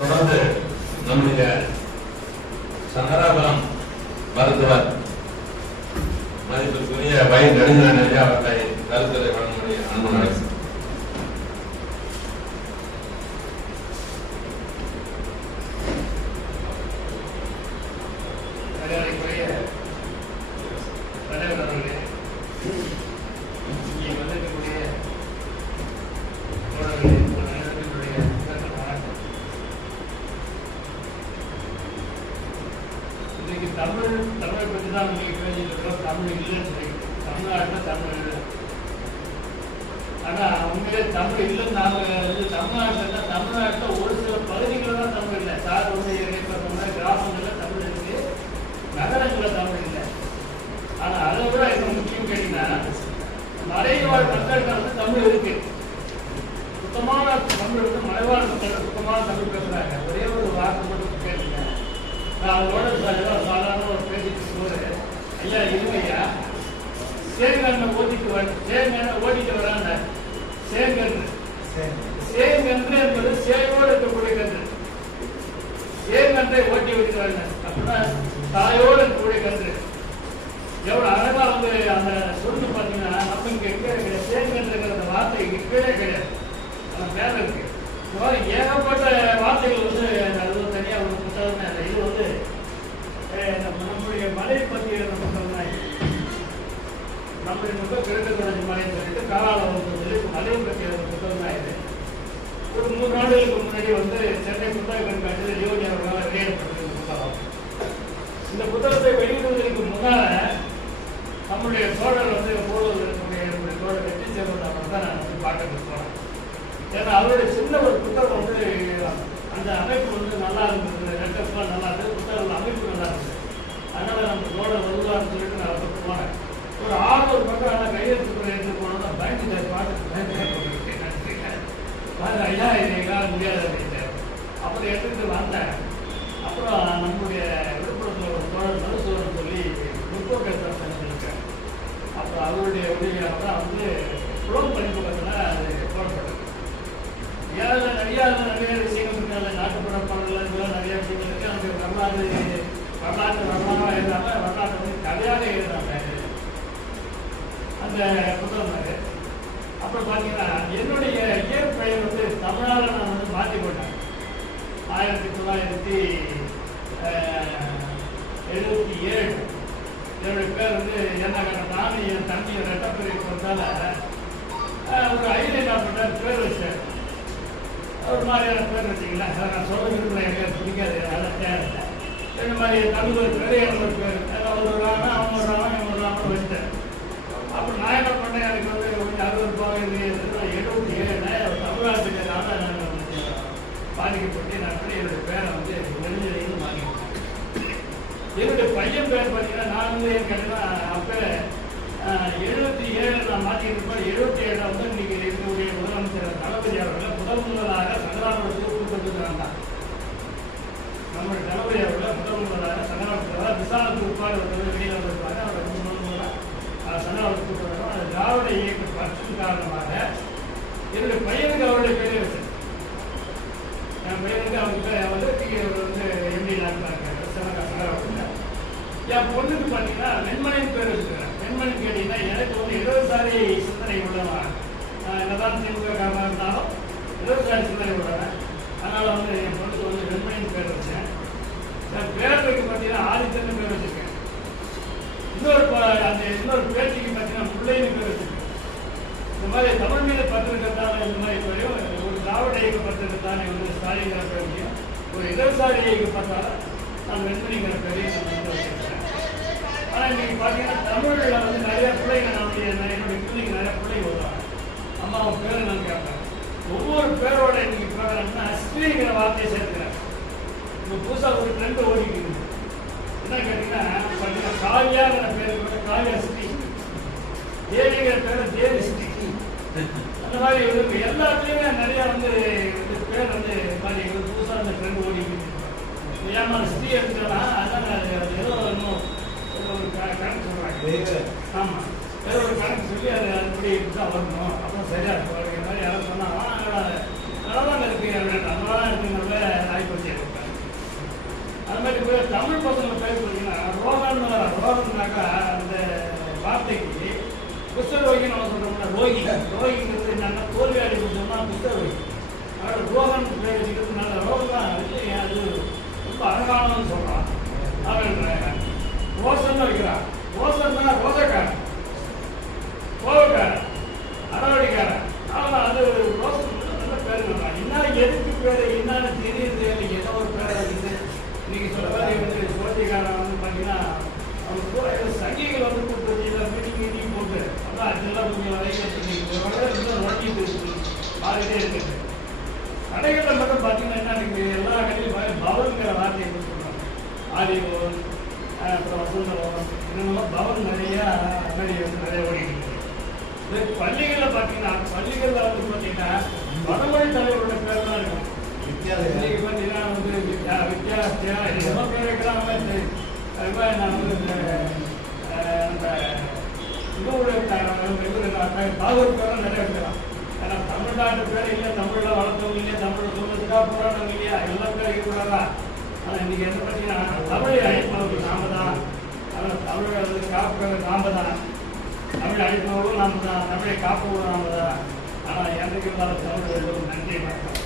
தொடர்ந்து நம்முடைய சங்கராபுரம் மருத்துவர் மதிப்பிற்குரிய வை நெடுஞ்செழியன் ஐயா அவர்களை கருத்துரை வழங்கும்படி அன்பு அழைக்கிறேன். தமிழை பற்றி தான் உங்களுக்கு பேசிட்டு தமிழ் இல்லைன்னு சொல்லி தமிழ்நாட்டில் தமிழ் இல்லை. ஆனால் உண்மையிலே தமிழ் இல்லைன்னு நாங்கள் தமிழ்நாட்டில் ஒரு சில பகுதிகளில் தான் தமிழ் இல்லை. சார் வந்து கிராமங்களில் தமிழ் இருக்கு, நகரங்களில் தமிழ் இல்லை. ஆனால் அதை விட எனக்கு முக்கியம் கேட்டீங்கன்னா மலைவாழ் மக்கள்கிட்ட வந்து தமிழ் இருக்கு. சுத்தமான தமிழ் வந்து மலைவாழ் மக்கள் சுத்தமான தமிழ் பேசுகிறாங்க. ஒரே ஒரு வார்த்தை மட்டும் கேட்டீங்க. நான் அவங்களோட சாதாரண ஒரு பேசிட்டு போது ஐயா இல்லையா சேங்கண்ண ஓட்டிட்டு வராங்க. சேங்கன்று சேங்கன்று என்பது சேயோடு இருக்கக்கூடிய கன்று. சேங்கன்றை ஓட்டி விடுகிறாங்க அப்படின்னா தாயோடு இருக்கக்கூடிய கன்று. எவ்வளோ அழகா வந்து அந்த சொல்லு பார்த்தீங்கன்னா நம்ம இங்கே கீழே சேங்கன்றுங்கிற அந்த வார்த்தை இங்கே கீழே கிடையாது, அந்த மேலே இருக்கு. இந்த மாதிரி ஏகப்பட்ட வார்த்தைகள் வந்து அது தனியாக ஒரு புத்தகம். இது வந்து நம்முடைய மலை பற்றி எழுத புத்தகம் தான். நம்முடைய முகம் கிழக்கு தொடர்ச்சி மலைன்னு சொல்லிட்டு காலாளர் சொல்லி மலையை பற்றி எழுத புத்தகம் தான். இது ஒரு 3 நாடுகளுக்கு முன்னாடி வந்து சென்னை புத்தக கண்காட்சியில் யோகி அவர்களால் வெளியிடப்பட்டிருந்த புத்தகம். இந்த புத்தகத்தை வெளியிடுவதற்கு முன்னால நம்முடைய தோழர் வந்து போடுவதற்குடைய தோழர் வெற்றி சேர்வது அவர் தான் நான் வந்து பார்க்கறதுக்கு போனேன். ஏன்னா அவருடைய சின்ன ஒரு புத்தகம் வந்து அந்த அமைப்பு வந்து நல்லா இருந்தது, ரெட்டப்லாம் நல்லா இருந்தது, புத்தகம் அமைப்பு நல்லா இருந்தது. அதனால நம்ம தோழர் வருவார்னு சொல்லிட்டு நான் அவருக்கு போனேன். ஒரு 600 பக்கம் ஆனால் கையெழுத்து எடுத்து போனோம்னா பயந்து பார்த்து ஐயா இது எங்களால் முடியாது அப்படின்ட்டு அப்புறம் எடுத்துக்கிட்டு வந்தேன். அப்புறம் நம்முடைய விழுப்புரத்தில் ஒரு தோழர் மருத்துவர் சொல்லி முற்போக்கு சொல்லியிருக்கேன். அப்புறம் அவருடைய உதவியாக தான் வந்து புலம் பதிப்பகத்தில் அது போடப்பட்டது. ஏதாவது நிறைய விஷயங்கள் இருக்கு. நாட்டுப்புற பாடல்கள் இதெல்லாம் நிறைய விஷயங்கள் இருக்கு. அந்த வரலாறாக எழுதாம வரலாற்றை வந்து கதையாக எழுதாங்க அந்த புத்தகம். அப்புறம் பார்த்தீங்கன்னா என்னுடைய இயற்பெயர் வந்து தமிழால் நான் வந்து மாற்றி போட்டேன். 1977 என்னுடைய பேர் வந்து என்ன நானும் என் தம்பி ரெட்டப்பெரிய பொறுத்தால ஒரு ஐடியா பண்ண பேர் வச்சேன். ஒரு மாதிரியான பேர் வச்சிங்களேன். நான் சொல்ல விரும்புகிறேன், எனக்கு பிடிக்காது, அதெல்லாம் தேவை. இந்த மாதிரி தமிழ் ஒரு பேர் எனக்கு ஒரு பேர் ஒரு ராமன் அவங்க ஒரு ராமன் இவங்க ஒரு ராமன் வச்சுட்டேன். அப்புறம் நான் என்ன பண்ணேன், எனக்கு வந்து கொஞ்சம் 77 தமிழ்நாட்டுக்கு பாதிக்கப்பட்டு நான் அப்படி என்னுடைய பேரை வந்து நெடுஞ்செழியன் மாறிக்கிட்டேன். என்னுடைய பையன் பேர் பார்த்தீங்கன்னா நான் வந்து கேட்டேன்னா அப்போ 77 நான் மாற்றிக்கிட்டு இருப்பேன். 77 வந்து இன்னைக்கு இருக்கக்கூடிய முதலமைச்சர் தளபதி அவர்களை முதலாக சங்கராபுரத்துக்கு கூப்பிட்டுருக்காங்க. நம்முடைய தளபதி அவர்களை முதலாக சங்கராபுரத்தில் விசாரணை உட்பாடு வெளியில் வந்திருப்பாங்க. அவர் சங்கராபுரத்துக்கு கூப்பிடுறாங்க. அது திராவிட இயக்க பற்றின் காரணமாக என்னுடைய பையனுக்கு அவருடைய பேரே வச்சு என் பையனுக்கு அவங்க வந்து எம்டி நாட்டில் சங்கராபுரத்தில். என் பொண்ணுக்கு பார்த்தீங்கன்னா வெண்மணின்னு பேர் வச்சுக்கிறேன். வெண்மணி கேட்டீங்கன்னா எனக்கு வந்து இடதுசாரி சிந்தனை உள்ளவன். என்னதான் திமுக காரணமாக இருந்தாலும் இடதுசாரி சிந்தனை உள்ளவன். அதனால் வந்து என் பொண்ணுக்கு வந்து வெண்மணின்னு பேர் வச்சேன். என் பேருக்கு பார்த்தீங்கன்னா ஆதித்தன்னு பேர் வச்சுருக்கேன். இன்னொரு பேச்சுக்கு பார்த்தீங்கன்னா பிள்ளைன்னு பேர் வச்சுருக்கேன். இந்த மாதிரி தமிழ் மீது பற்று இருக்கிறதால இந்த மாதிரி பேரையும் ஒரு திராவிட இயக்க பற்று இருக்கிறதானே வந்து ஸ்டாலிங்கிற பேரையும் ஒரு இடதுசாரி இயக்க பார்த்தாலும் நான் வெண்மணிங்கிற பேரையும் நான் வந்து வச்சுருக்கேன். ஆனால் இன்னைக்கு பார்த்தீங்கன்னா தமிழில் வந்து நிறைய பிள்ளைங்க என்னுடைய பிள்ளைங்க நிறைய பிள்ளைங்க வருவாங்க. அம்மா அவன் பேரை நான் கேட்பேன். ஒவ்வொரு பேரோட இன்னைக்கு பார்க்குறேன்னா ஸ்ரீங்கிற வார்த்தையை சேர்த்துக்கிறேன். இப்போ புதுசாக ஒரு ட்ரெண்ட் ஓடிக்கிது. என்ன கேட்டீங்கன்னா பார்த்தீங்கன்னா காவியாங்கிற பேருக்கு காவியா ஸ்ரீ, தேவிங்கிற பேர் தேவி ஸ்ரீ. அந்த மாதிரி எல்லாத்துலேயுமே நிறையா வந்து பேர் வந்து மாதிரி புதுசாக அந்த ட்ரெண்ட் ஓடிக்கிது. ஏமா ஸ்ரீ எடுத்துக்கலாம் அதான் ஏதோ இன்னும் ஒரு கணக்கு சொல்கிறாங்க. ஆமாம், ஏதோ ஒரு கணக்கு சொல்லி அது அதுபடி தான் வரணும். அப்புறம் சரியாக இருக்கும். மாதிரி யாரும் சொன்னாங்க நல்லா தான் இருக்குது அப்படின்ற அந்த மாதிரி இருக்குங்கிறத ஆய்வு அதெல்லாம் கொஞ்சம் இன்னும் நோட்டிட்டு மாறிட்டே இருக்குது. கடைகளில் மட்டும் பார்த்தீங்கன்னா என்ன இருக்கு, எல்லா கடையிலும் பவன்கிற வார்த்தையை சொல்லுவாங்க. ஆதிபவன், அப்புறம் வசந்தபவன், இந்த பவன் நிறையா நிறைய ஓடிட்டு இருக்கு. இது பள்ளிகளில் பார்த்தீங்கன்னா, பள்ளிகளில் வந்து பார்த்தீங்கன்னா வடமொழி தலைவரோட பேர் தான் இருக்கும். இன்னைக்கு பார்த்தீங்கன்னா வந்து வித்தியாசா எவ்வளோ பேர் வைக்கிறாங்க. நான் வந்து அந்த இன்னொரு தாகூர் பேரெல்லாம் நிறைய வைக்கிறான். ஏன்னா தமிழ்நாட்டு பேர் இல்லை, தமிழில் வளர்த்தவங்க இல்லையா, தமிழில் சொல்றதுக்காக போராட்டம் இல்லையா, எல்லா பேரும் இருக்கக்கூடாதா. ஆனால் இன்னைக்கு என்ன பார்த்தீங்கன்னா தமிழை அழிப்பவர்கள் நாம தான். அதனால் தமிழை வந்து காப்பவர்கள் நாம தான், தமிழை அழிப்பவர்களும் நாம தான், தமிழை காப்பவர்களும் நாம தான். ஆனால் என்றைக்கு இருந்தாலும் தமிழ் வேண்டும். நன்றி வணக்கம்.